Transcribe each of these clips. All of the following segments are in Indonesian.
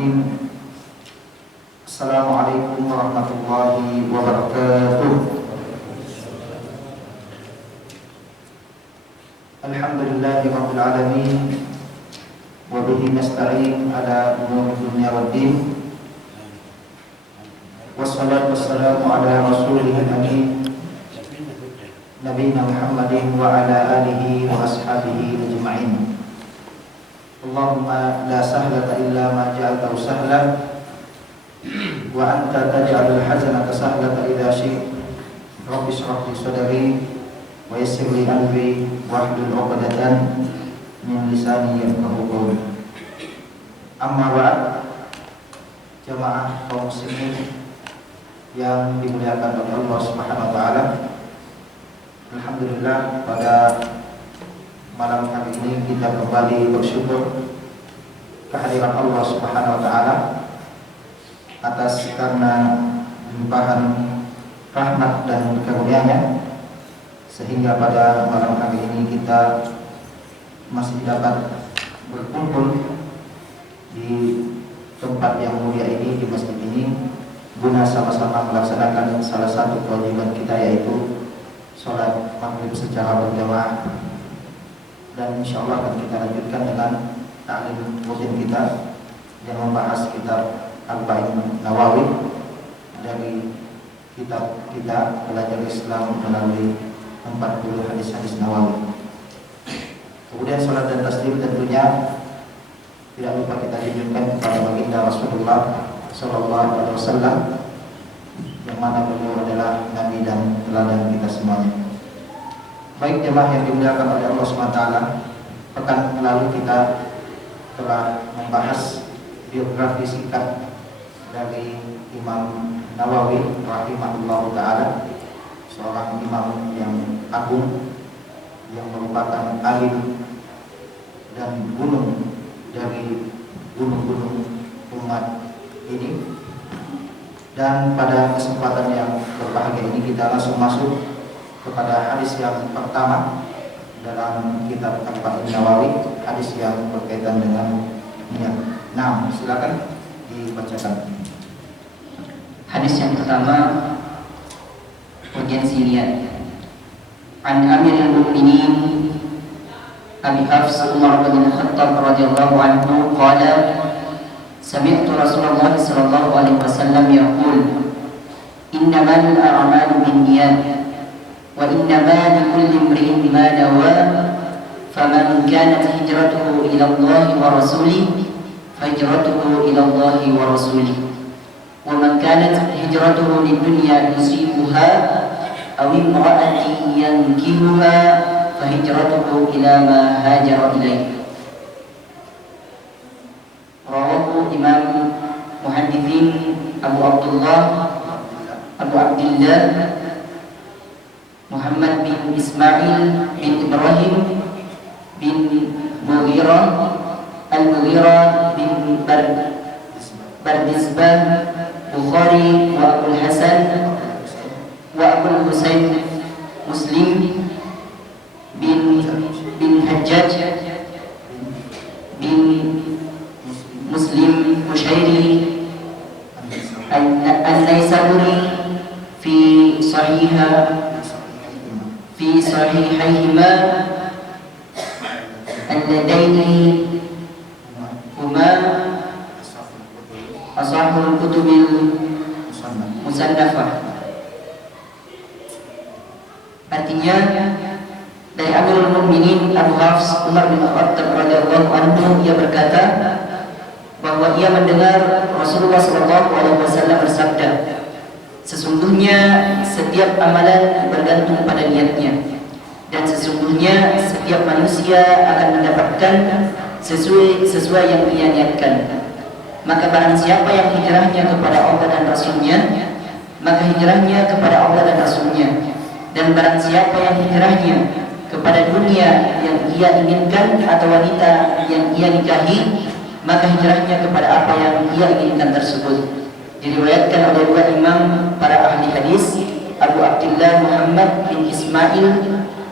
Bismillahirrahmanirrahim. Assalamualaikum warahmatullahi wabarakatuh. Alhamdulillahirabbil alamin wa bihi nasta'in ala umuri dunya waddin. Wassalatu wassalamu ala rasulihil amin nabiyina Muhammadin wa ala alihi wa ashabihi ajma'in. Allahumma la sahlata illa ma ja'altahu sahlan wa anta taj'alul hazanata sahlatan idza syi'ta. Rabbi shrah li sadri wa yassir li amri wahlul 'uqdatan min lisani yafqahu qawli. Amma ba'd, jamaah kaum muslimin yang dimuliakan oleh Allah Subhanahu wa taala. Alhamdulillah, pada malam hari ini kita kembali bersyukur kehadiran Allah Subhanahu wa taala atas karena limpahan rahmat dan karunia-Nya, sehingga pada malam hari ini kita masih dapat berkumpul di tempat yang mulia ini, di masjid ini, guna sama-sama melaksanakan salah satu kewajiban kita, yaitu sholat maghrib secara berjamaah. Dan insya Allah akan kita lanjutkan dengan ta'lim rutin kita yang membahas kitab Arba'in Nawawi dari kitab kita Belajar Islam melalui 40 hadis-hadis Nawawi. Kemudian sholat dan taslim tentunya tidak lupa kita junjungkan kepada baginda Rasulullah Sallallahu Alaihi Wasallam, yang mana beliau adalah nabi dan teladan kita semuanya. Baik jemaah yang dimuliakan oleh Allah SWT, pekan lalu kita telah membahas biografi singkat dari Imam Nawawi rahimahullah ta'ala, seorang imam yang agung, yang merupakan alim dan gunung dari gunung-gunung umat ini. Dan pada kesempatan yang berbahagia ini kita langsung masuk kepada hadis yang pertama dalam kitab Arba'in Nawawi, hadis yang berkaitan dengan niat. Nah, silakan dibacakan. Hadis yang pertama, urgensi niat. An Amirul Mukminin Abi Hafs Umar bin Khattab radhiyallahu anhu qala sami'tu Rasulullah sallallahu alaihi wasallam yaqul innamal a'malu binniyat wa innama likulli imri'in ma nawa faman kanat hijratuhu ila Allah wa rasulih fahijratuhu ila Allah wa rasulih wa man kanat hijratuhu lidunya yusibuha aw imra'atin yankihuha fahijratuhu ila ma hajara ilaih. Rawahu Imam Muhaddithin Abu Abdullah Muhammad bin Ismail bin Ibrahim bin Mughirah Al-Mughirah bin Bardizbah Bukhari wa Abul Hasan wa Abul Husain Muslim bin Hajjaj bin Muslim Musyairi An-Naisaburi fi sahihayhima alladaini huma ashahul kutubil musannafah. Artinya, dari Amirul Mukminin Abu Hafs Umar bin Khattab radhiyallahu anhu, ia berkata bahwa ia mendengar Rasulullah SAW bersabda, sesungguhnya setiap amalan bergantung pada niatnya, dan sesungguhnya setiap manusia akan mendapatkan sesuai yang ia niatkan. Maka barang siapa yang hijrahnya kepada Allah dan Rasulnya, maka hijrahnya kepada Allah dan Rasulnya. Dan barang siapa yang hijrahnya kepada dunia yang ia inginkan atau wanita yang ia nikahi, maka hijrahnya kepada apa yang ia inginkan tersebut. Diriwayatkan oleh dua imam para ahli hadis, Abu Abdullah Muhammad bin Ismail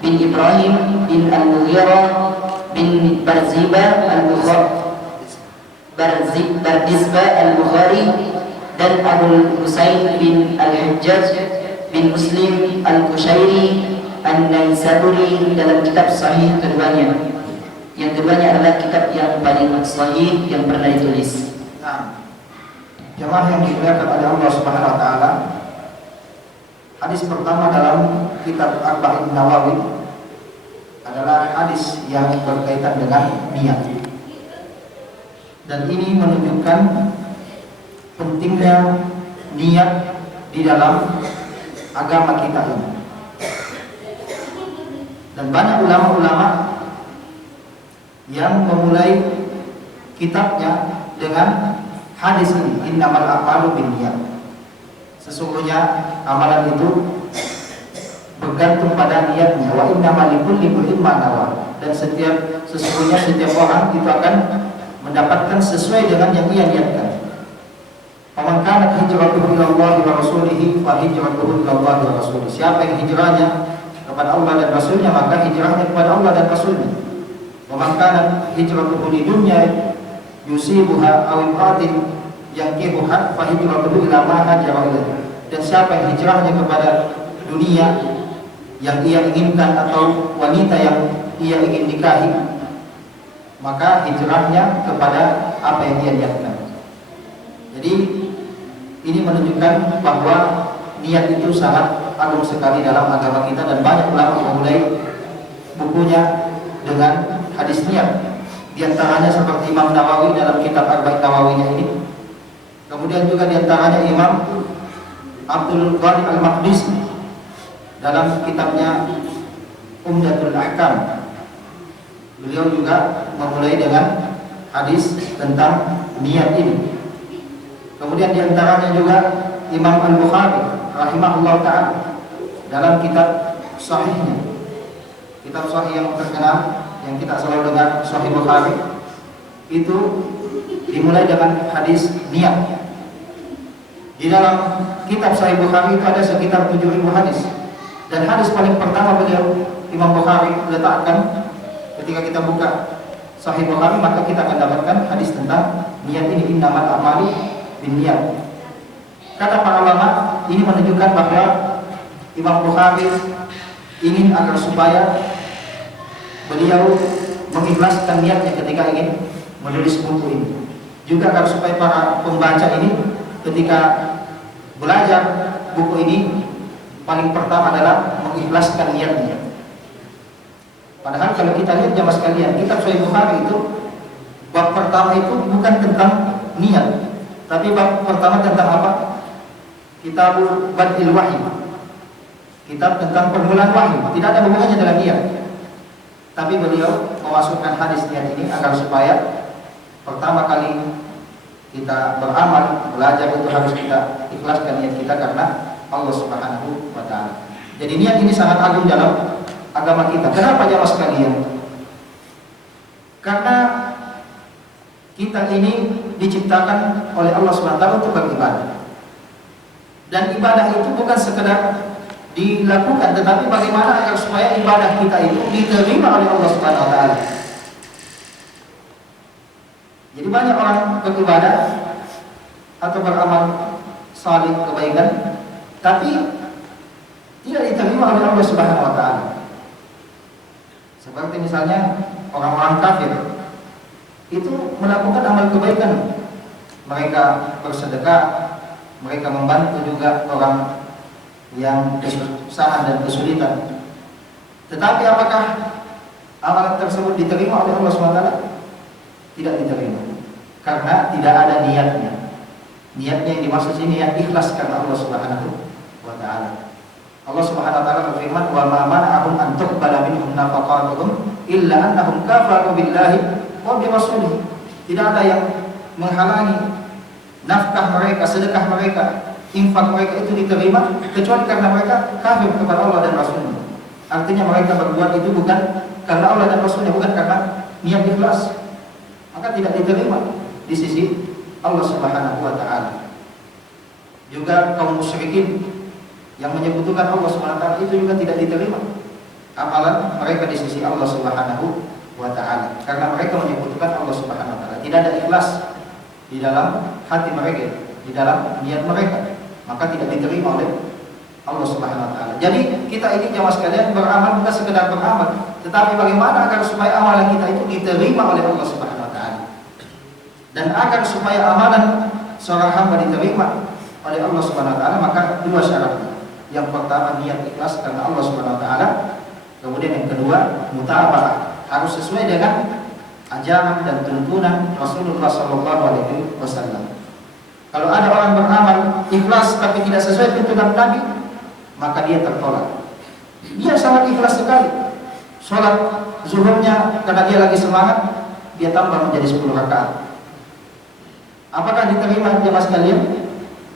bin Ibrahim bin Al-Mughirah bin Barzibah Bardizbah Al-Bukhari dan Abu Husain bin Al-Hajjaj bin Muslim Al-Qushairi An-Naisaburi dalam kitab sahih keduanya. Yang keduanya adalah kitab yang paling sahih yang pernah ditulis. Nah, jemaah yang dimuliakan oleh Allah Subhanahu wa taala, hadis pertama dalam kitab Arba'in Nawawi adalah hadis yang berkaitan dengan niat. Dan ini menunjukkan pentingnya niat di dalam agama kita ini. Dan banyak ulama-ulama yang memulai kitabnya dengan hadis ini, innamal a'malu binniyat. Sesungguhnya amalan itu bergantung pada niatnya. Wa innamal likulli imrin ma nawa. Dan sesungguhnya setiap orang itu akan mendapatkan sesuai dengan yang ia niatkan. Faman kanat hijratuhu ila Allah wa rasulihi fa hijratuhu ila Allah wa rasulihi. Siapa yang hijrahnya kepada Allah dan Rasulnya, maka hijrahnya kepada Allah dan Rasulnya. Wa man kanat hijratuhu lidunya yusibuha aw imra'atin yankihuha fa hijratuhu ila ma hajara ilaihi. Dan siapa yang hijrahnya kepada dunia yang ia inginkan atau wanita yang ia ingin nikahi, maka hijrahnya kepada apa yang dia niatkan. Jadi ini menunjukkan bahwa niat itu sangat agung sekali dalam agama kita, dan banyak ulama memulai bukunya dengan hadis niat. Di antaranya seperti Imam Nawawi dalam kitab Arba'in Nawawinya ini. Kemudian juga di antaranya Imam Abdul Ghani Al-Maqdisi dalam kitabnya Umdatul Ahkam. Beliau juga memulai dengan hadis tentang niat ini. Kemudian di antaranya juga Imam Al-Bukhari rahimahullah ta'ala dalam kitab sahihnya, kitab sahih yang terkenal yang kita selalu dengar, Sahih Bukhari, itu dimulai dengan hadis niat. Di dalam kitab Sahih Bukhari itu ada sekitar 7.000 hadis. Dan hadis paling pertama beliau Imam Bukhari letakkan ketika kita buka Sahih Bukhari, maka kita akan dapatkan hadis tentang niat ini, innamal a'malu binniyat. Kata para ulama, ini menunjukkan bahwa Imam Bukhari ingin agar supaya beliau mengikhlaskan niatnya ketika ingin menulis buku ini. Juga agar supaya para pembaca ini ketika belajar buku ini paling pertama adalah mengikhlaskan niatnya. Padahal kalau kita lihat jamaah sekalian, kitab Sahih Bukhari itu bab pertama itu bukan tentang niat, tapi bab pertama tentang apa? Kitabul Badil Wahyi, kitab tentang permulaan wahyu, tidak ada hubungannya dengan niat. Tapi beliau memasukkan hadis niat ini agar supaya pertama kali kita beramal, belajar itu harus kita ikhlaskan niat kita karena Allah Subhanahu wa ta'ala. Jadi niat ini sangat agung dalam agama kita. Kenapa jamaah sekalian? Karena kita ini diciptakan oleh Allah Subhanahu wa ta'ala untuk beribadah. Dan ibadah itu bukan sekedar dilakukan, tetapi bagaimana agar supaya ibadah kita itu diterima oleh Allah Subhanahu wa ta'ala. Jadi banyak orang beribadah atau beramal salih kebaikan, tapi tidak diterima oleh Allah Subhanahu wa ta'ala. Seperti misalnya orang-orang kafir itu melakukan amal kebaikan, mereka bersedekah, mereka membantu juga orang yang kesusahan dan kesulitan. Tetapi apakah amalan tersebut diterima oleh Allah SWT? Tidak diterima, karena tidak ada niatnya. Niatnya yang dimaksud sini niat ikhlas karena Allah Subhanahu wa ta'ala. Allah Subhanahu wa ta'ala berfirman, "Wa ma mana'ahum an tuqbala minhum nafaqatuhum illa annahum kafaru billahi wa bi rasulih." Tidak ada yang menghalangi nafkah mereka, sedekah mereka, infak mereka itu diterima kecuali karena mereka kafir kepada Allah dan Rasulnya. Artinya mereka berbuat itu bukan karena Allah dan Rasulnya, bukan karena niat ikhlas, maka tidak diterima di sisi Allah Subhanahu wa ta'ala. Juga kaum musyrikin yang menyekutukan Allah Subhanahu wa ta'ala itu juga tidak diterima amalan mereka di sisi Allah Subhanahu wa ta'ala, karena mereka menyekutukan Allah Subhanahu wa ta'ala. Tidak ada ikhlas di dalam hati mereka, di dalam niat mereka, maka tidak diterima oleh Allah Subhanahu wa taala. Jadi kita ini jamaah sekalian beramal bukan sekedar beramal, tetapi bagaimana agar supaya amalan kita itu diterima oleh Allah Subhanahu wa taala. Dan agar supaya amalan seorang hamba diterima oleh Allah Subhanahu wa taala, maka dua syaratnya. Yang pertama niat ikhlas karena Allah Subhanahu wa taala. Kemudian yang kedua mutaba'ah, harus sesuai dengan ajaran dan tuntunan Rasulullah sallallahu alaihi wasallam. Kalau ada orang beramal ikhlas tapi tidak sesuai tuntunan Nabi, maka dia tertolak. Dia sangat ikhlas sekali. Sholat zuhurnya karena dia lagi semangat, dia tambah menjadi 10 rakaat. Apakah diterima jemaah sekalian?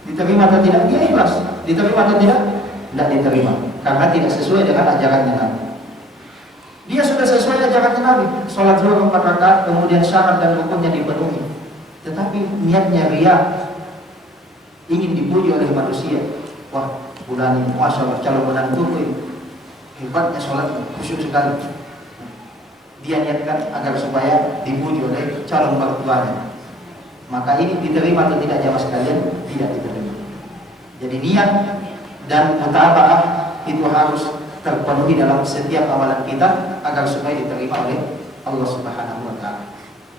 Diterima atau tidak? Dia ikhlas. Diterima atau tidak? Tidak diterima, karena tidak sesuai dengan ajarannya Nabi. Dia sudah sesuai ajaran Nabi, sholat zuhur 4 rakaat, kemudian syarat dan rukunnya dipenuhi, tetapi niatnya riya, ingin dipuji oleh manusia. Wah, bulan ini masya Allah calon menantuku hebatnya sholatnya, khusyuk sekali. Dia niatkan agar supaya dipuji oleh calon mertuanya, maka ini diterima atau tidak jamaah sekalian? Tidak diterima. Jadi niat dan mutaba'ah itu harus terpenuhi dalam setiap amalan kita agar supaya diterima oleh Allah Subhanahu wa taala.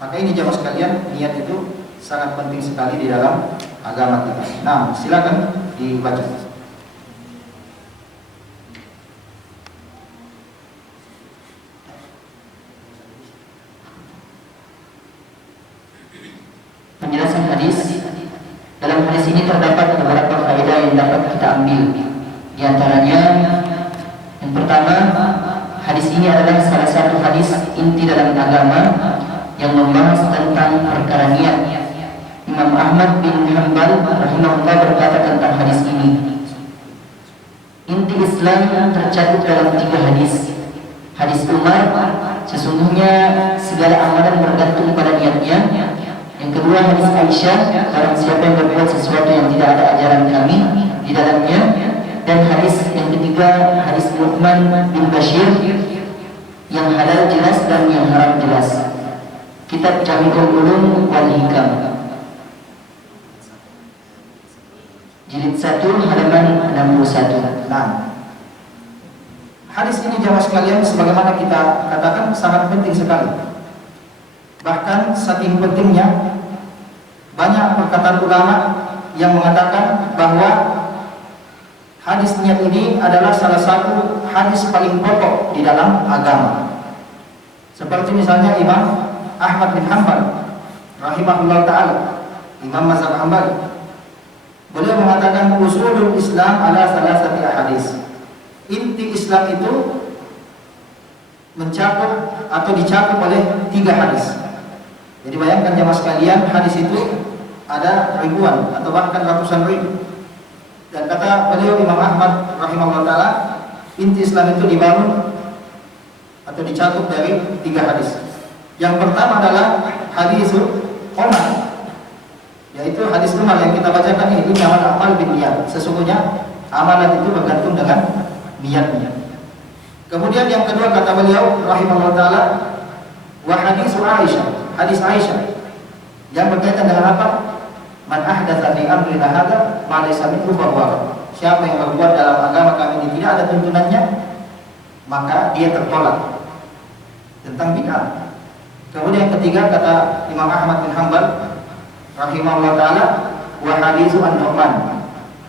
Maka ini jamaah sekalian, niat itu sangat penting sekali di dalam agama kita. Nah, silakan dibaca. Penjelasan hadis. Dalam hadis ini terdapat beberapa faedah yang dapat kita ambil. Di antaranya, yang pertama, hadis ini adalah salah satu hadis inti dalam agama yang membahas tentang perkara niat. Imam Ahmad bin Hanbal rahimahullah berkata tentang hadis ini, inti Islam tercakup dalam 3 hadis. Hadis Umar, sesungguhnya segala amalan bergantung pada niatnya. Yang kedua hadis Aisyah, barang siapa yang berbuat sesuatu yang tidak ada ajaran kami di dalamnya. Dan hadis yang ketiga hadis Nu'man bin Bashir, yang halal jelas dan yang haram jelas. Kitab Jami'ul Ulum wal Hikam, jilid 1 halaman 61. Nah, hadis ini jamaah sekalian sebagaimana kita katakan sangat penting sekali. Bahkan saking pentingnya, banyak perkataan ulama yang mengatakan bahwa hadis niat ini adalah salah satu hadis paling pokok di dalam agama. Seperti misalnya Imam Ahmad bin Hanbal rahimahullah ta'ala, Imam mazhab Hambali, beliau mengatakan usulul Islam ala salasati hadis. Inti Islam itu mencakup atau dicakup oleh 3 hadis. Jadi bayangkan jamaah sekalian, hadis itu ada ribuan atau bahkan ratusan ribu. Dan kata beliau Imam Ahmad rahimahullah ta'ala, inti Islam itu dibangun atau dicakup dari 3 hadis. Yang pertama adalah hadis Umar, yaitu hadis Umar yang kita bacakan ini, amal bin niat. Sesungguhnya amalan itu bergantung dengan niatnya. Kemudian yang kedua kata beliau rahimahullah ta'ala, wa hadis Aisyah, hadis Aisyah yang berkaitan dengan apa? Man ahdatsa fi amrina hadza ma laysa minhu fahuwa. Siapa yang berbuat dalam agama kami ini tidak ada tuntunannya, maka dia tertolak. Tentang bid'ah. Kemudian yang ketiga kata Imam Ahmad bin Hanbal rahimahullah ta'ala, wa hadis An-Nu'man,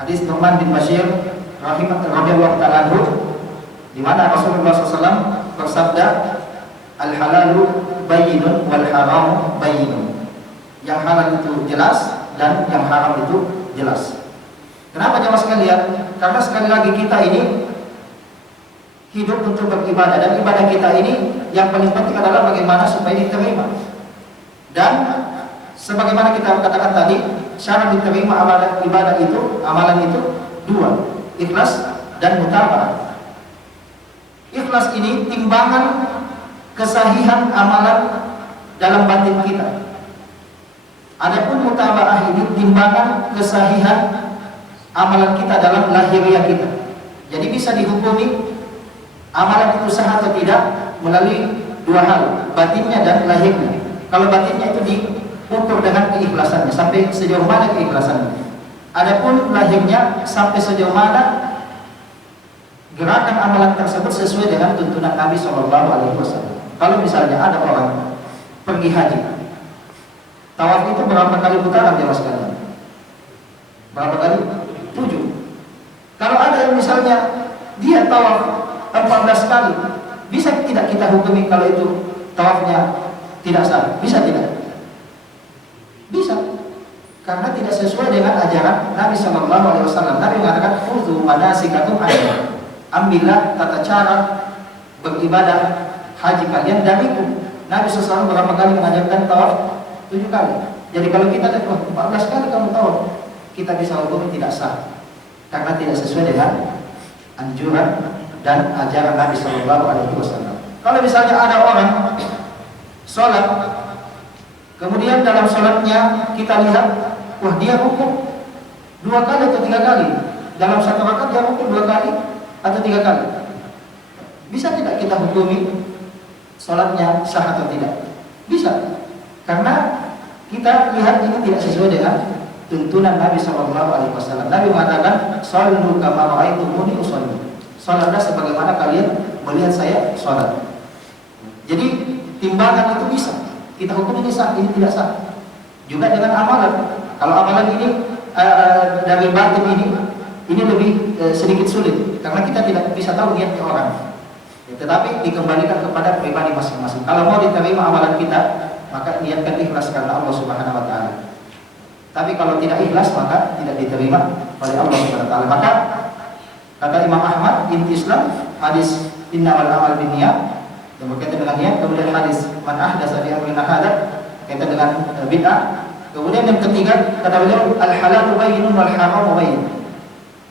hadis Nu'man bin Bashir radhiyallahu ta'ala anhu, di mana Rasulullah SAW bersabda, al-halalu bayyinun wal haramu bayyinun. Yang halal itu jelas dan yang haram itu jelas. Kenapa jemaah sekalian? Karena sekali lagi kita ini hidup untuk beribadah, dan ibadah kita ini yang paling penting adalah bagaimana supaya diterima. Dan sebagaimana kita katakan tadi, syarat diterima amalan itu 2, ikhlas dan mutaba'ah. Ikhlas ini timbangan kesahihan amalan dalam batin kita. Adapun mutaba'ah ini timbangan kesahihan amalan kita dalam lahiriah kita. Jadi bisa dihukumi amalan itu sah atau tidak melalui 2 hal, batinnya dan lahirnya. Kalau batinnya itu ukur dengan keikhlasannya, sampai sejauh mana keikhlasannya. Adapun lahirnya sampai sejauh mana gerakan amalan tersebut sesuai dengan tuntunan Nabi Shallallahu Alaihi Wasallam. Kalau misalnya ada orang pergi haji, tawaf itu berapa kali putaran jemaah sekalian? Berapa kali? 7. Kalau ada yang misalnya dia tawaf 14 kali, bisa tidak kita hukumi kalau itu tawafnya tidak sah? Bisa tidak? Bisa, karena tidak sesuai dengan ajaran Nabi Shallallahu Alaihi Wasallam. Nabi mengatakan, "Khudhu manasikakum anni." Ambillah tata cara beribadah haji kalian dariku. Nabi SAW berapa kali mengajarkan tawaf? 7 kali. Jadi kalau kita lihat 14 kali kamu tawaf, kita bisa hukum tidak sah, karena tidak sesuai dengan anjuran dan ajaran Nabi Shallallahu Alaihi Wasallam. Kalau misalnya ada orang sholat, kemudian dalam sholatnya kita lihat, wah dia rukuk 2 kali atau 3 kali, dalam satu rakaat dia rukuk 2 kali atau 3 kali, bisa tidak kita hukumi sholatnya sah atau tidak? Bisa, karena kita lihat ini tidak sesuai dengan tuntunan Nabi Shallallahu Alaihi Wasallam. Nabi mengatakan, "Shallu kama ra'aitumuni usolli." Sholatlah sebagaimana kalian melihat saya sholat. Jadi timbangan itu bisa kita hukum ini sah, ini tidak sah. Juga dengan amalan. Kalau amalan ini dari batin ini lebih sedikit sulit, karena kita tidak bisa tahu niat orang. Tetapi dikembalikan kepada pribadi masing-masing. Kalau mau diterima amalan kita, maka niatkan ikhlas karena Allah Subhanahu Wa Taala. Tapi kalau tidak ikhlas, maka tidak diterima oleh Allah Subhanahu Wa Taala. Maka kata Imam Ahmad, inti Islam hadis innamal a'mal binniyat, yang berkaitan dengan niat. Kemudian hadis man ahdatsa fi amrina hadza, kaitan dengan bid'ah. Kemudian yang ketiga kata beliau, al halal bayyinun wal haram bayyin.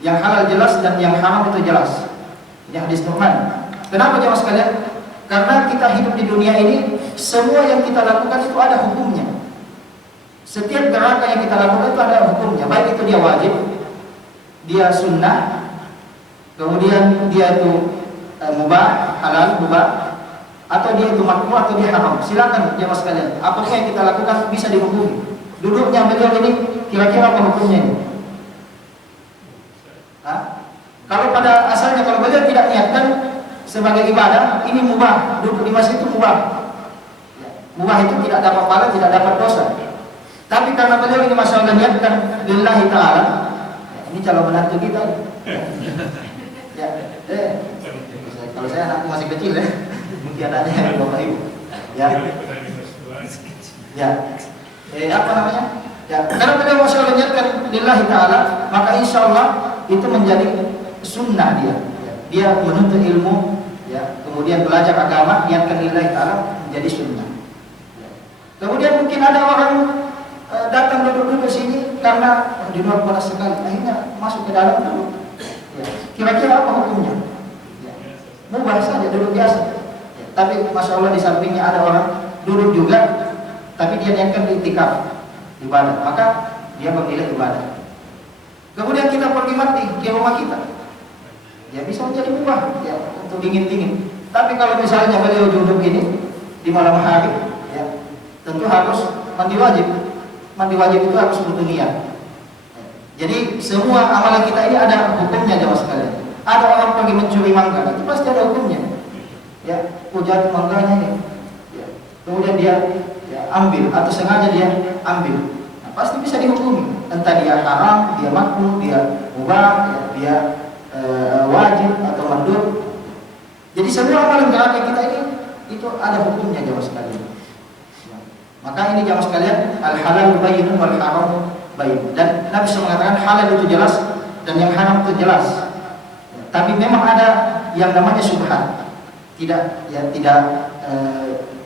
Yang halal jelas dan yang haram itu jelas. Ini hadis Nu'man. Kenapa jemaah sekalian? Karena kita hidup di dunia ini, semua yang kita lakukan itu ada hukumnya. Setiap gerakan yang kita lakukan itu ada hukumnya. Baik itu dia wajib, dia sunnah, kemudian dia itu mubah, halal, mubah, atau dia itu makruh atau dia haram. Silakan jemaah sekalian, apapun yang kita lakukan bisa dihukumi. Duduknya beliau ini kira-kira apa hukumnya ini? Kalau pada asalnya, kalau beliau tidak niatkan sebagai ibadah, ini mubah, duduk di masjid itu mubah. Mubah itu tidak dapat pahala, tidak dapat dosa. Tapi karena beliau ini masya Allah niatkan lillahi ta'ala, ini calon menantu kita. Kalau saya anakku masih kecil ya, mungkin anaknya Bapak Ibu. Apa namanya? Karena beliau masya Allah niatkan lillahi ta'ala, maka insya Allah itu menjadi sunnah dia. Dia menuntut ilmu, kemudian belajar agama, niatkan lillahi ta'ala, menjadi sunnah. Kemudian mungkin ada orang datang duduk-duduk sini karena di luar panas sekali, akhirnya masuk ke dalam dulu. Kira-kira apa hukumnya? Mubah saja, duduk biasa. Tapi masya Allah di sampingnya ada orang duduk juga, tapi dia niatkan iktikaf, ibadah, maka dia menilai ibadah. Kemudian kita pergi mati ke rumah kita, bisa menjadi mubah, untuk dingin-dingin. Tapi kalau misalnya beliau duduk ini di malam hari, tentu harus mandi wajib. Mandi wajib itu harus butuh niat. Jadi semua amalan kita ini ada hukumnya jemaah sekalian. Ada orang pergi mencuri mangga, itu pasti ada hukumnya. Jatuh mangganya ini. Kemudian dia ambil atau sengaja dia ambil. Pasti bisa dihukumi. Entah dia haram, dia makruh, dia mubah, dia wajib atau mandub. Jadi semua amalan gerakan kita ini itu ada hukumnya jemaah sekalian. Maka ini jemaah sekalian, al halal bayyinun wal haram bayyin. Dan Nabi SAW mengatakan halal itu jelas dan yang haram itu jelas. Tapi memang ada yang namanya syubhat. Tidak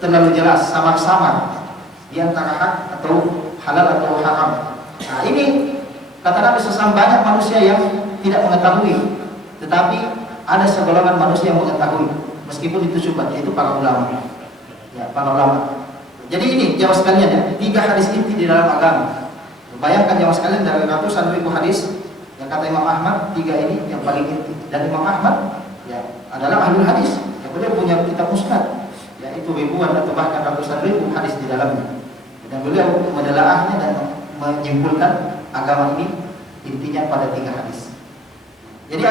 terlalu jelas, samar-samar di antara hak atau halal atau haram. Nah, ini kata Nabi SAW, banyak manusia yang tidak mengetahui, tetapi ada segolongan manusia yang mengetahui, meskipun itu syubhat, yaitu para ulama. Para ulama. Jadi ini jemaah sekalian 3 hadis inti di dalam agama. Bayangkan jemaah sekalian dari ratusan ribu hadis, yang kata Imam Ahmad 3 ini yang paling inti. Dan Imam Ahmad adalah ahlul hadis. Dia punya kitab musnad, itu ribuan atau bahkan ratusan ribu hadis di dalamnya. Dan beliau menelaahnya dan menyimpulkan agama ini intinya pada 3 hadis. Jadi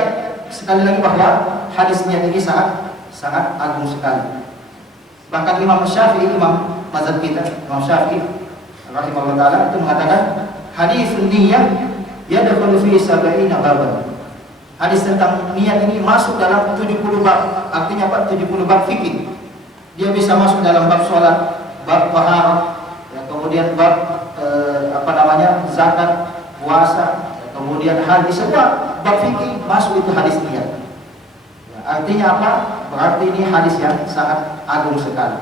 sekali lagi bahwa hadisnya ini sangat agung sekali. Bahkan Imam Syafi'i, imam mazhab kita, Imam Syafi'i rahimahullah taala itu mengatakan haditsun niyyah yadkhulu fi 70 baban. Hadis tentang niat ini masuk dalam 70 bab. Artinya apa? 70 bab fikih. Dia bisa masuk dalam bab sholat, bab taharah, ya, kemudian bab zakat, puasa, ya, kemudian hadis, semua bab fikih masuk itu hadis niat. Ya, artinya apa? Berarti ini hadis yang sangat agung sekali.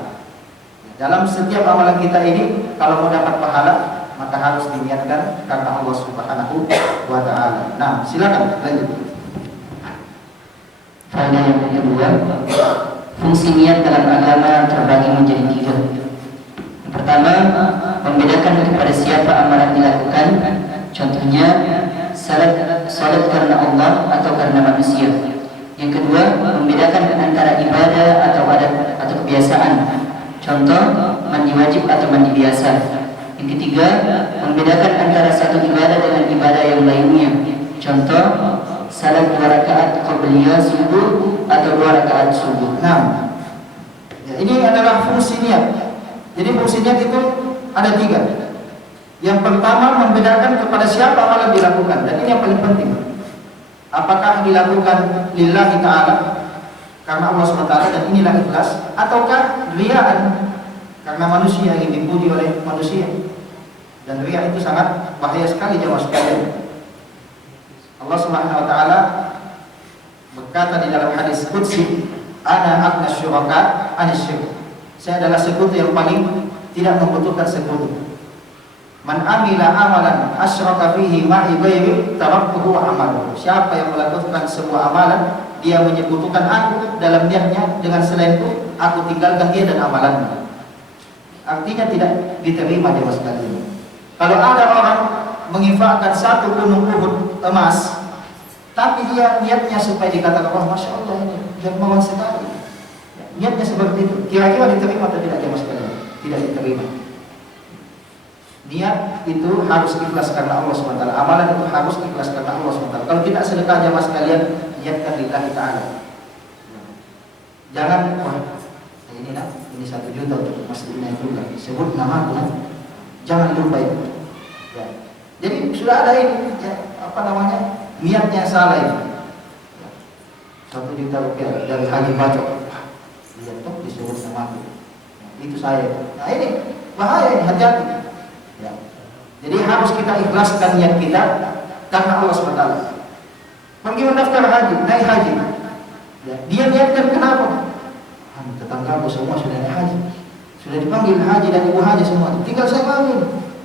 Ya, dalam setiap amalan kita ini kalau mau dapat pahala maka harus diniatkan karena Allah Subhanahu wa taala. Nah, silakan lanjut. Faedah yang kedua, fungsi niat dalam agama terbagi menjadi 3. Yang pertama, membedakan kepada siapa amalan dilakukan. Contohnya, salat karena Allah atau karena manusia. Yang kedua, membedakan antara ibadah atau adat atau kebiasaan. Contoh, mandi wajib atau mandi biasa. Yang ketiga, membedakan antara satu ibadah dengan ibadah yang lainnya. Contoh, salat 2 rakaat qabliyah subuh atau 2 rakaat subuh. Nah, ya, ini adalah fungsi niat. Jadi fungsi niat itu ada 3. Yang pertama, membedakan kepada siapa amalan dilakukan, dan ini yang paling penting. Apakah dilakukan lillahi ta'ala karena Allah SWT dan inilah ikhlas, ataukah riya'an karena manusia ingin dipuji oleh manusia. Dan riya itu sangat bahaya sekali jemaah sekalian. Allah Subhanahu wa taala berkata di dalam hadis qudsi, ana aghna syuraka anis syirk. Saya adalah sekutu yang paling tidak membutuhkan sekutu. Man amila amalan asyraka fihi ma'i ghairi taraktuhu amaluhu. Siapa yang melakukan sebuah amalan dia menyekutukan aku dalam niatnya dengan selain itu, aku tinggalkan dia dan amalannya. Artinya tidak diterima jemaah sekalian. Kalau ada orang menginfakkan 1 gunung Uhud emas, tapi dia niatnya supaya dikatakan, wah masya Allah ini dermawan sekali, niatnya seperti itu, kira-kira diterima atau tidak jemaah sekalian? Tidak diterima. Niat itu harus ikhlas karena Allah SWT. Amalan itu harus ikhlas karena Allah SWT. Kalau kita sedekah jemaah sekalian, niatkan lillahi ta'ala. Jangan, wah ini 1 juta untuk masjid ini juga, sebut nama aku, jangan lupa itu. Ya. Jadi sudah ada ini, ya, niatnya salah ini. Ya. 1 juta rupiah dari Haji Bacok, lihat tuh disebut nama aku, ya, itu saya. Nah ini bahaya, ini hati-hati. Ya. Jadi harus kita ikhlaskan niat kita karena Allah SWT. Pergi mendaftar haji, naik haji, ya, dia niatkan kenapa? Tetanggaku semua sudah naik haji, sudah dipanggil haji dan ibu haji semua, tinggal saya panggil,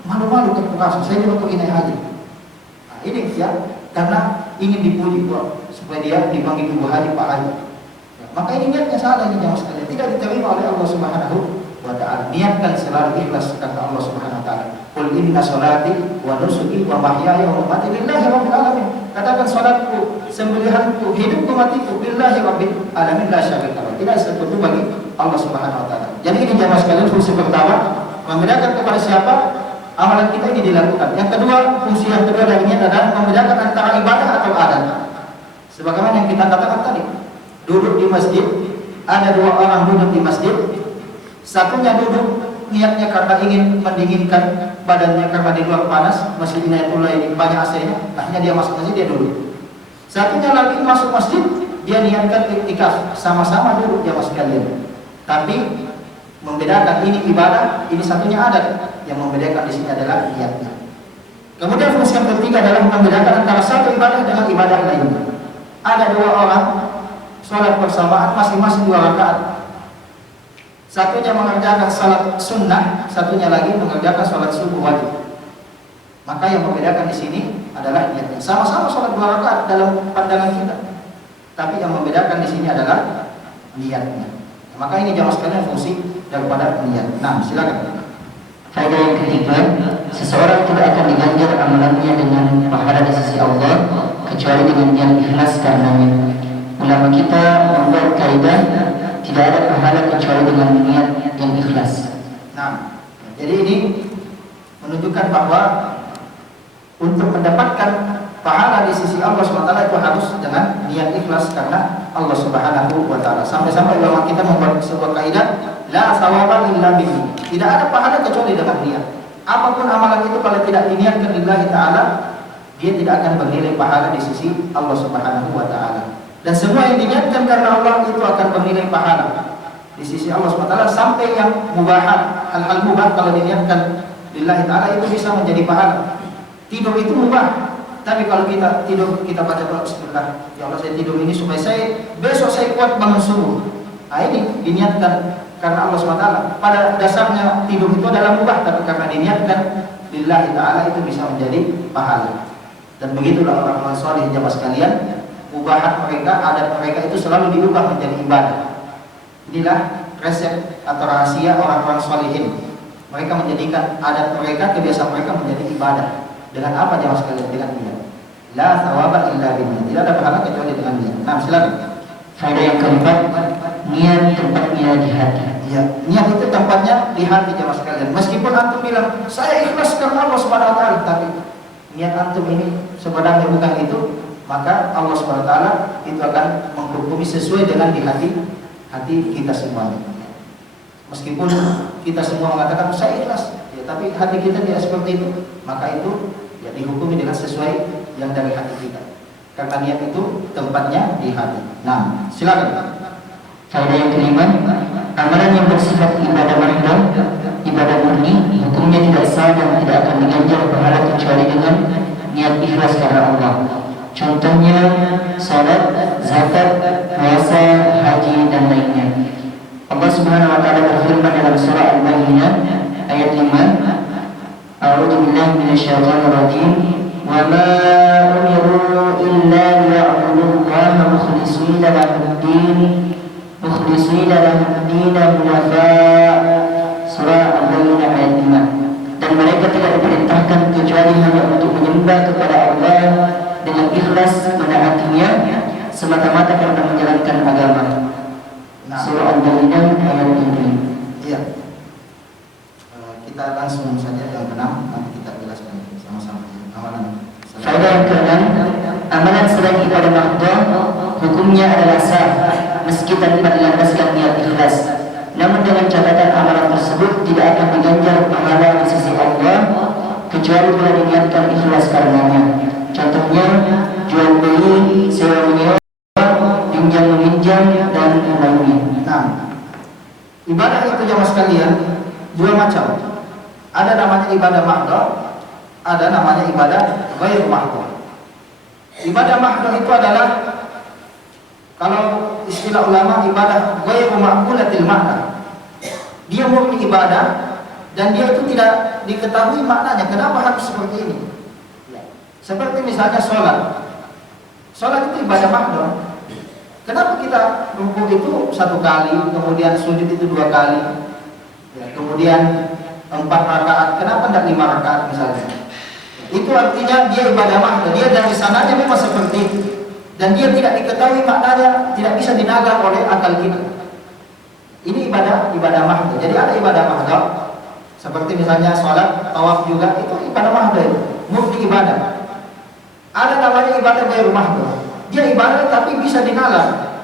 malu-malu ke Bekasi, saya juga pergi naik haji. Nah, ini ya, karena ingin dipuji supaya dia dipanggil ibu haji, pak haji. Ya, maka ini niatnya salah ini jemaah sekalian, tidak diterima oleh Allah Subhanahu wa taala. Niatkan selalu ikhlas kata Allah Subhanahu wa taala. Qul inna sholati wa nusuki wa mahyaya wa mamati lillahi rabbil alamin. Katakan salatku, sembelihanku, hidupku, matiku billahi rabbil alamin la syarika lahu. Tidak sekutu bagi Allah Subhanahu wa taala. Jadi ini jemaah sekalian fungsi pertama, membedakan kepada siapa amalan kita ini dilakukan. Yang kedua, fungsi yang kedua dari ini adalah membedakan antara ibadah atau adat. Sebagaimana yang kita katakan tadi, duduk di masjid, ada 2 orang duduk di masjid, satunya duduk niatnya karena ingin mendinginkan badannya karena di luar panas, masjid Inayatullah ini banyak AC-nya, akhirnya dia masuk masjid, dia duduk. Satunya lagi masuk masjid, dia niatkan iktikaf, sama-sama duduk jemaah sekalian. Tapi membedakan ini ibadah, ini satunya adat. Yang membedakan di sini adalah niatnya. Kemudian fungsi yang ketiga adalah membedakan antara satu ibadah dengan ibadah lainnya. Ada 2 orang sholat bersamaan masing-masing 2 rakaat. Satunya mengerjakan salat sunnah, satunya lagi mengerjakan salat subuh wajib. Maka yang membedakan di sini adalah niatnya. Sama-sama salat 2 rakaat dalam pandangan kita, tapi yang membedakan di sini adalah niatnya. Maka ini jamaah sekalian fungsi daripada niat. Nah, silakan. Faedah yang ketiga, seseorang tidak akan diganjar amalannya dengan pahala di sisi Allah kecuali dengan yang ikhlas karenanya. Ulama kita membuat kaidah tidak ada pahala kecuali dengan niat yang ikhlas. Nah, jadi ini menunjukkan bahwa untuk mendapatkan pahala di sisi Allah SWT itu harus dengan niat ikhlas karena Allah Subhanahu wa taala. Sampai-sampai ulama kita membuat sebuah kaidah, la thawaba illa bihi. Tidak ada pahala kecuali dengan niat. Apapun amalan itu kalau tidak diniatkan lillahi taala, dia tidak akan bernilai pahala di sisi Allah Subhanahu wa taala. Dan semua yang diniatkan karena Allah itu akan bernilai pahala di sisi Allah SWT, sampai yang mubahat, hal-hal mubah kalau diniatkan lillahi ta'ala itu bisa menjadi pahala. Tidur itu mubah, tapi kalau kita tidur, kita baca doa bismillah, ya Allah saya tidur ini supaya besok saya kuat bangun subuh. Nah ini diniatkan karena Allah SWT. Pada dasarnya tidur itu adalah mubah, tapi karena diniatkan lillahi ta'ala itu bisa menjadi pahala. Dan begitulah orang-orang saleh jamaah sekalian, mubahat mereka, adat mereka itu selalu diubah menjadi ibadah. Inilah resep atau rahasia orang-orang sholihin. Mereka menjadikan adat mereka, kebiasaan mereka menjadi ibadah. Dengan apa jamaah sekalian? Dengan niat. La thawaba illa bihi. Tidak ada pahala kecuali dengan niat. Nah, silakan. Faedah yang keempat, niat tempatnya di hati. Ya, niat itu tempatnya di hati jamaah sekalian. Meskipun antum bilang saya ikhlas karena Allah Subhanahu wa taala, tapi niat antum ini sebenarnya bukan itu, maka Allah Subhanahu wa taala itu akan menghukumi sesuai dengan di hati kita semuanya. Meskipun kita semua mengatakan saya ikhlas, ya, tapi hati kita tidak seperti itu, maka itu ya dihukumi dengan sesuai yang dari hati kita. Karena niat itu tempatnya di hati. Nah, silakan. Faedah yang kelima, amalan yang bersifat ibadah mahdoh, ibadah murni, hukumnya tidak sah dan tidak akan diganjar pahala kecuali dengan niat ikhlas karena Allah. Contohnya salat, zakat, puasa, haji dan lainnya. Allah Subhanahu wa taala berfirman dalam surah Al-Baqarah ayat 5, A'udzu billahi minasyaitonir rajim. Wa ma umiru illa liya'budullaha mukhlishina lahu-d-din hunafa. Surah Al-Baqarah ayat 5. Dan mereka tidak diperintahkan kecuali hanya untuk menyembah kepada Allah dengan ikhlas menaatinya semata-mata karena menjalankan agama. Surah Al-Baqarah ayat 7. Iya. Kita langsung saja yang keenam, nanti kita jelaskan sama-sama. Amalan. Faedah yang keenam, amalan selain ibadah mahdoh hukumnya adalah sah meski tanpa dilandaskan niat ikhlas. Namun dengan catatan amalan tersebut tidak akan diganjar pahala di sisi Allah kecuali bila diniatkan ikhlas karenanya. Contohnya jual beli, sewa menyewa, pinjam meminjam dan lainnya. Nah, ibadah itu jamaah sekalian dua macam. Ada namanya ibadah mahdoh, ada namanya ibadah ghair mahdoh. Ibadah mahdoh itu adalah, kalau istilah ulama, ibadah ghairu ma'qulatil makna. Dia murni ibadah dan dia itu tidak diketahui maknanya. Kenapa harus seperti ini? Seperti misalnya sholat. Sholat itu ibadah mahdoh. Kenapa kita rukuk itu 1 kali, kemudian sujud itu 2 kali, ya, kemudian 4 rakaat? Kenapa tidak 5 rakaat misalnya? Itu artinya dia ibadah mahdoh. Dia dari sananya memang seperti itu. Dan dia tidak diketahui maknanya, tidak bisa dinalar oleh akal kita. Ini ibadah mahdoh. Jadi ada ibadah mahdoh, seperti misalnya sholat, tawaf juga, itu ibadah mahdoh, murni ibadah. Ada namanya ibadah ghair mahdoh. Dia ibadah tapi bisa dinalar,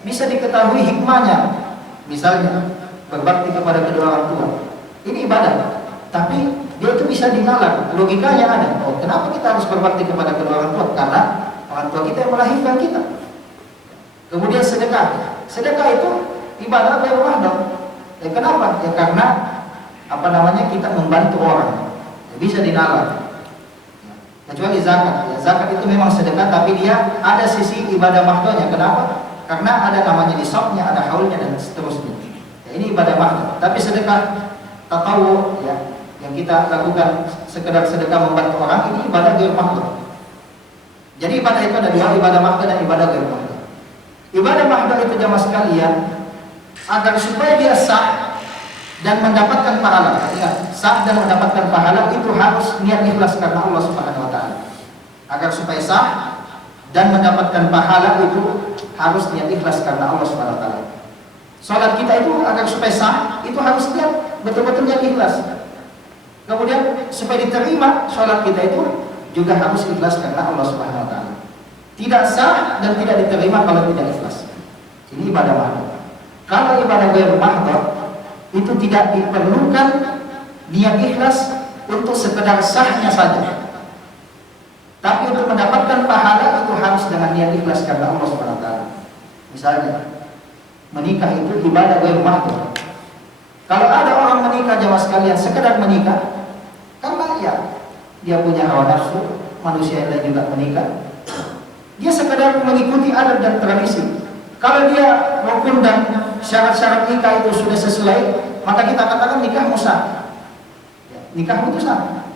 bisa diketahui hikmahnya. Misalnya berbakti kepada kedua orang tua, ini ibadah, tapi dia itu bisa dinalar, logikanya ada. Oh, kenapa kita harus berbakti kepada kedua orang tua? Karena orang tua kita yang melahirkan kita. Kemudian sedekah. Sedekah itu ibadah ghair mahdoh. Kenapa? Ya karena kita membantu orang. Ya, bisa dinalar. Kecuali zakat. Ya, zakat itu memang sedekah, tapi dia ada sisi ibadah mahdohnya. Kenapa? Karena ada namanya nisabnya, ada haulnya dan seterusnya. Ya, ini ibadah mahdoh. Tapi sedekah tatawu, ya, yang kita lakukan sekedar sedekah membantu orang, ini ibadah ghair mahdoh. Jadi ibadah itu ada dua, ibadah mahdoh dan ibadah ghair mahdoh. Ibadah mahdoh itu jamaah sekalian, agar supaya dia sah dan mendapatkan pahala. Ingat, sah dan mendapatkan pahala itu harus niat ikhlas karena Allah Subhanahu wa taala. Agar supaya sah dan mendapatkan pahala itu harus niat ikhlas karena Allah Subhanahu wa taala. Salat kita itu agar supaya sah itu harus niat betul-betul niat ikhlas. Kemudian supaya diterima sholat kita itu juga harus ikhlas karena Allah Subhanahu wa taala. Tidak sah dan tidak diterima kalau tidak ikhlas. Ini ibadah mahdoh. Kalau ibadah ghair mahdoh itu tidak diperlukan niat ikhlas untuk sekedar sahnya saja. Tapi untuk mendapatkan pahala itu harus dengan niat ikhlas karena Allah Subhanahu wa taala. Misalnya, menikah itu ibadah ghair mahdoh. Kalau ada orang menikah jamaah sekalian sekedar menikah karena ya dia punya hawa nafsu, manusia lain juga menikah. Dia sekedar mengikuti adat dan tradisi. Kalau dia rukun dan syarat-syarat nikah itu sudah sesuai, maka kita katakan nikahmu sah. Nikahmu itu sah.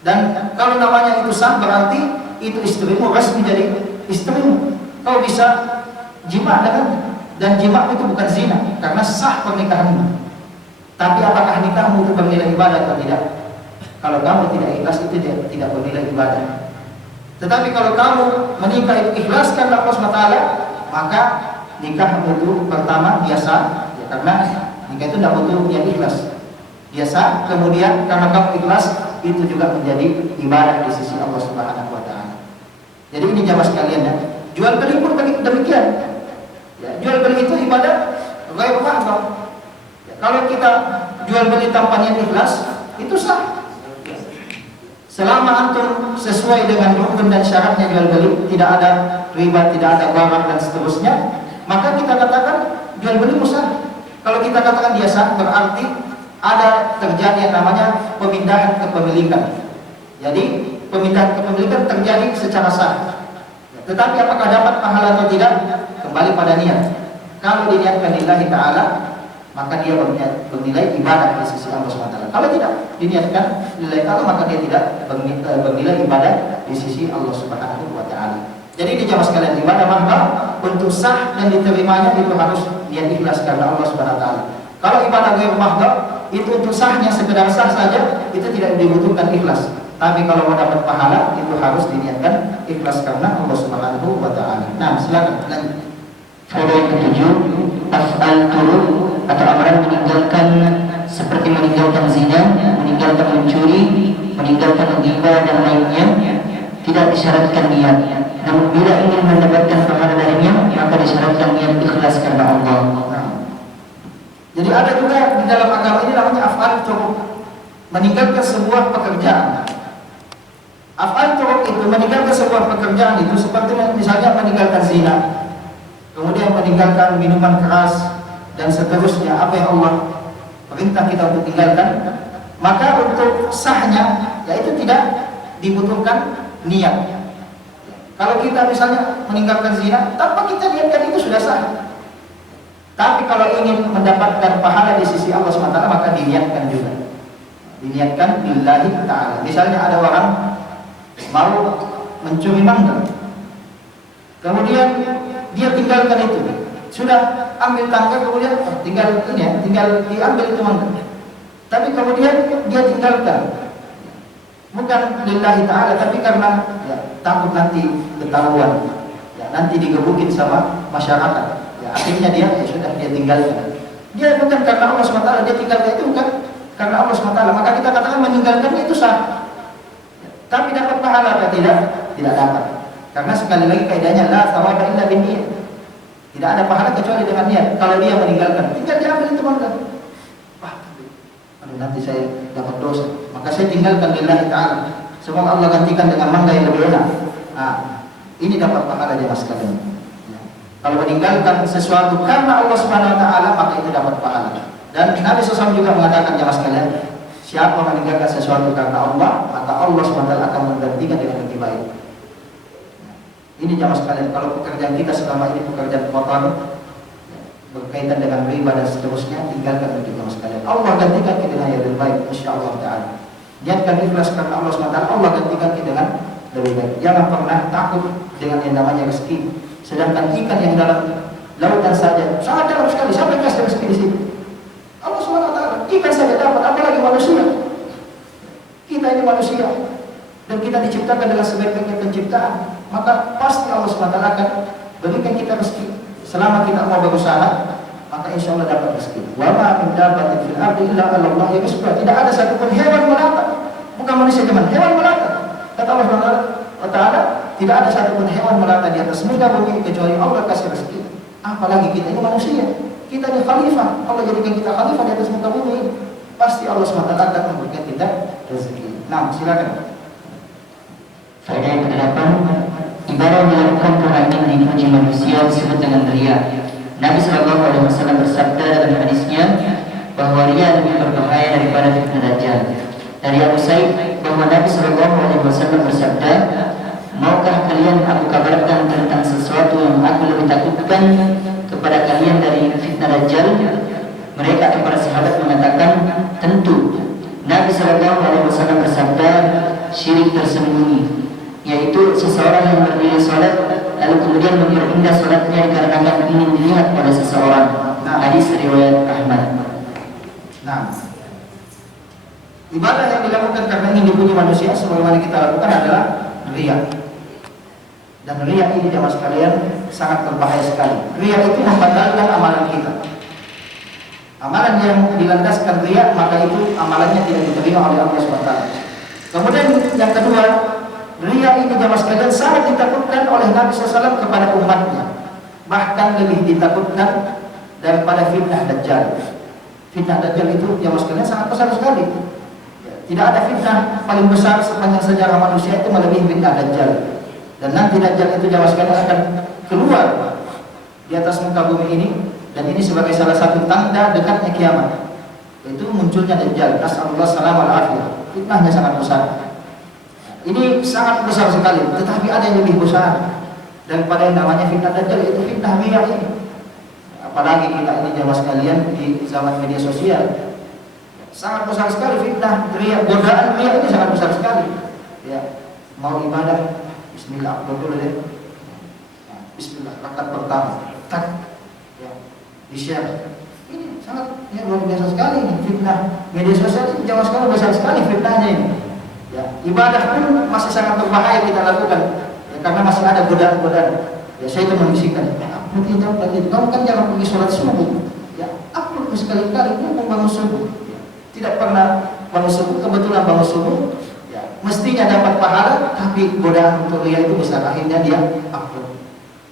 Dan kalau namanya itu sah berarti itu istrimu, resmi jadi istrimu. Kau bisa jima dengan, dan jima itu bukan zina karena sah pernikahanmu. Tapi apakah nikahmu itu bernilai ibadah atau tidak? Kalau kamu tidak ikhlas itu tidak bernilai ibadah. Tetapi kalau kamu menikah itu ikhlas karena Allah SWT, maka nikah itu pertama biasa, ya, karena nikah itu tidak butuh niat ikhlas. Biasa, kemudian karena kamu ikhlas itu juga menjadi ibadah di sisi Allah Subhanahu wa taala. Jadi ini jamaah sekalian ya. Jual beli pun demikian. Ya, jual beli itu ibadah ghair mahdoh. Ya, kalau kita jual beli tanpa niat ikhlas itu sah. Selama antum sesuai dengan rukun dan syaratnya jual beli, tidak ada riba, tidak ada gharar dan seterusnya, maka kita katakan jual beli sah. Kalau kita katakan dia sah, berarti ada terjadi yang namanya pemindahan kepemilikan. Jadi pemindahan kepemilikan terjadi secara sah. Tetapi apakah dapat pahala atau tidak? Kembali pada niat. Kalau diniatkan lillahi ta'ala, maka dia bernilai ibadah di sisi Allah SWT. Kalau tidak diniatkan lillahi ta'ala, maka dia tidak bernilai ibadah di sisi Allah Subhanahu wa taala. Jadi di jamaah sekalian, ibadah mahdoh untuk sah dan diterimanya itu harus niat ikhlas karena Allah Subhanahu wa taala. Kalau ibadah ghair mahdoh itu untuk sahnya sekedar sah saja, itu tidak dibutuhkan ikhlas. Tapi kalau mau dapat pahala itu harus diniatkan ikhlas karena Allah Subhanahu wa taala. Nah, silakan lanjut. Faedah yang ketujuh, af'al turuk atau amalan meninggalkan seperti meninggalkan zina, meninggalkan mencuri, meninggalkan ghibah dan lainnya tidak disyaratkan niat. Namun bila ingin mendapatkan pahala darinya, maka disyaratkan niat ikhlas karena Allah. Jadi ada juga di dalam agama ini namanya af'al turuk, meninggalkan sebuah pekerjaan. Af'al turuk itu meninggalkan sebuah pekerjaan itu seperti misalnya meninggalkan zina, kemudian meninggalkan minuman keras dan seterusnya, apa yang Allah perintah kita untuk tinggalkan, maka untuk sahnya yaitu tidak dibutuhkan niat. Kalau kita misalnya meninggalkan zina tanpa kita niatkan itu sudah sah. Tapi kalau ingin mendapatkan pahala di sisi Allah SWT, maka diniatkan juga. Diniatkan lillahi ta'ala. Misalnya ada orang mau mencuri mangga, kemudian dia tinggalkan itu. Sudah ambil tangga, kemudian tinggal diambil itu mangga. Tapi kemudian dia tinggalkan. Bukan lillahi ta'ala, tapi karena ya, takut nanti ketahuan, ya, nanti digebukin sama masyarakat. Akhirnya dia sudah dia tinggalkan. Dia bukan karena Allah SWT, dia tinggalkan itu bukan karena Allah SWT. Maka kita katakan meninggalkan itu sah. Tapi dapat pahala atau tidak? Tidak dapat. Karena sekali lagi kaidahnya la thawaba illa binniyah. Tidak ada pahala kecuali dengan niat. Kalau dia meninggalkan, tinggal diambil itu mangga. Wah, aduh, nanti saya dapat dosa. Maka saya tinggalkan lillahi ta'ala. Semoga Allah gantikan dengan mangga yang lebih enak. Nah, ini dapat pahala dia sekalian. Kalau meninggalkan sesuatu karena Allah Subhanahu wa taala, maka itu dapat pahala. Dan Nabi SAW juga mengatakan jemaah sekalian, siapa meninggalkan sesuatu karena Allah, maka Allah Subhanahu wa taala akan menggantikan dengan lebih baik. Ini jemaah sekalian, kalau pekerjaan kita selama ini pekerjaan kotor, berkaitan dengan riba dan seterusnya, tinggalkan itu jemaah sekalian. Allah gantikan kita dengan yang lebih baik, insyaallah taala. Niatkan ikhlas karena Allah Subhanahu wa taala, Allah gantikan kita dengan lebih baik. Jangan pernah takut dengan yang namanya rezeki. Sedangkan ikan yang dalam lautan saja sangat dalam sekali. Siapa yang kasih rezeki di sini? Allah SWT. Ikan saja dapat, apalagi manusia. Kita ini manusia dan kita diciptakan dengan sebaik-baiknya penciptaan. Maka pasti Allah SWT akan berikan kita rezeki selama kita mau berusaha maka insya Allah dapat rezeki. Wa ma min dabbatin fil ardi illa 'ala Allahi rizquha. Tidak ada satupun hewan melata, bukan manusia cuman hewan melata. Kata Allah Subhanahu wa taala, tidak ada satupun hewan melata di atas muka bumi kecuali Allah kasih rezeki. Apalagi kita ini manusia, kita ini khalifah. Allah jadikan kita khalifah di atas muka bumi ini. Pasti Allah SWT akan memberikan kita rezeki. Nah, silakan. Faedah yang kedelapan, ibadah yang dilakukan karena ingin dipuji manusia disebut dengan riya. Nabi SAW bersabda dalam hadisnya bahwa riya lebih berbahaya daripada fitnah dajjal. Dari Abu Sa'id bahwa Nabi SAW bersabda, maukah kalian aku kabarkan tentang sesuatu yang aku lebih takutkan kepada kalian dari fitnah dajjal? Mereka para sahabat mengatakan, tentu. Nabi SAW bersabda, syirik tersembunyi, yaitu seseorang yang berdiri sholat lalu kemudian memperindah sholatnya dikarenakan ingin dilihat oleh seseorang. Hadis riwayat Ahmad. Nah, ibadah yang dilakukan karena ingin dipuji manusia sebagaimana kita lakukan adalah riya. Dan riya ini jamaah sekalian sangat berbahaya sekali. Riya itu membatalkan amalan kita. Amalan yang dilandaskan riya, maka itu amalannya tidak diterima oleh Allah SWT. Kemudian yang kedua, riya ini jamaah sekalian sangat ditakutkan oleh Nabi SAW kepada umatnya. Bahkan lebih ditakutkan daripada fitnah dajjal. Fitnah dajjal itu jamaah sekalian sangat besar sekali. Tidak ada fitnah paling besar sepanjang sejarah manusia itu melebihi fitnah dajjal. Dan nanti dajjal itu jamaah sekalian akan keluar di atas muka bumi ini. Dan ini sebagai salah satu tanda dekatnya kiamat, yaitu munculnya dajjal. Nasallallahu salam wal afiyah. Fitnahnya sangat besar. Ini sangat besar sekali. Tetapi ada yang lebih besar daripada yang namanya fitnah dajjal, yaitu fitnah riya ini. Apalagi kita ini jamaah sekalian di zaman media sosial, sangat besar sekali fitnah riya, godaan riya ini sangat besar sekali. Ya, mau ibadah, Bismillah, dulu deh. Bismillah, rakaat pertama, tak. Di-share. Ini sangat luar biasa sekali ini fitnah media sosial ini jauh sekali besar sekali fitnahnya ini. Ya, ibadah pun masih sangat berbahaya kita lakukan. Ya, karena masih ada godaan-godaan. Ya, saya itu membisikkan, kamu kan jangan pergi sholat subuh. Ya, upload sekali-kali mumpung bangun subuh. Ya, tidak pernah bangun subuh, kebetulan bangun subuh. Ya, mestinya dapat pahala, tapi godaan untuk riya itu besar. Akhirnya dia upload.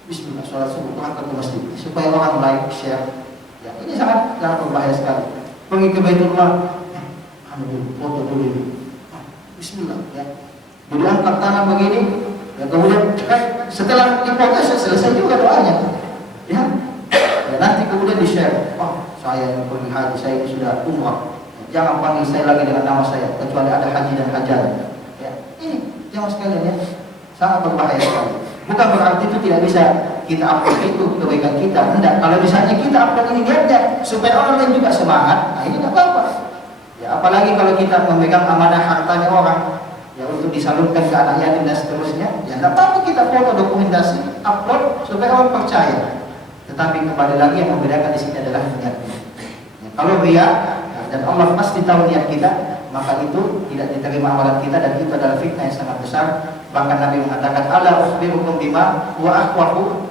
Bismillah, sholat subuh, berangkat ke masjid supaya orang like, share. Ya, ini sangat berbahaya sekali. Pergi ke Baitullah, foto dulu. Bismillah, ya. Jadi angkat tangan begini, ya, kemudian setelah difoto selesai juga doanya. Ya, nanti kemudian di-share. Saya yang pergi haji, saya sudah umrah. Jangan panggil saya lagi dengan nama saya, kecuali ada haji dan hajat. Ya, ini jangan sekalian ya, sangat berbahaya sekali. Bukan berarti itu tidak bisa kita upload itu kebaikan kita. Tidak. Kalau misalnya kita upload ini niatnya supaya orang lain juga semangat, nah ini tidak apa-apa. Ya, apalagi kalau kita memegang amanah hartanya orang, ya untuk disalurkan ke anak yatim dan seterusnya, ya tidak apa-apa kita foto dokumentasi, upload supaya orang percaya. Tetapi kembali lagi yang membedakan di sini adalah niatnya. Ya, kalau riya, dan Allah pasti tahu niat kita, maka itu tidak diterima amalan kita dan itu adalah fitnah yang sangat besar. Bahkan Nabi mengatakan, ala ukhbirukum bima wa akhwafu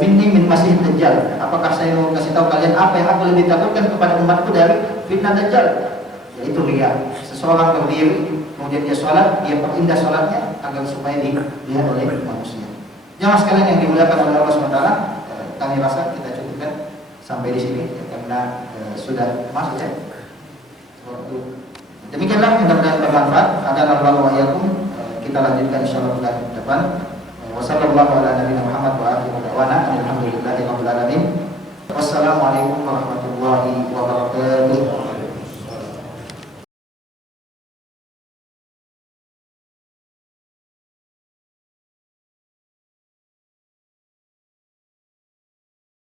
minni min masih dajjal. Apakah saya mau kasih tahu kalian apa yang aku lebih takutkan kepada umatku dari fitnah dajjal? Yaitu riya. Seseorang berdiri, kemudian dia sholat, dia perindah sholatnya agar supaya dilihat oleh manusia. Jamaah sekalian yang dimuliakan oleh Allah SWT, kami rasa kita cukupkan sampai di sini karena sudah masuk ya. Demikianlah, mudah-mudahan bermanfaat. Adzanallahu wa iyyakum. Kita lanjutkan insyaallah bulan depan. Wassallallahu ala nabiyina Muhammad wa alihi wa sahbihi.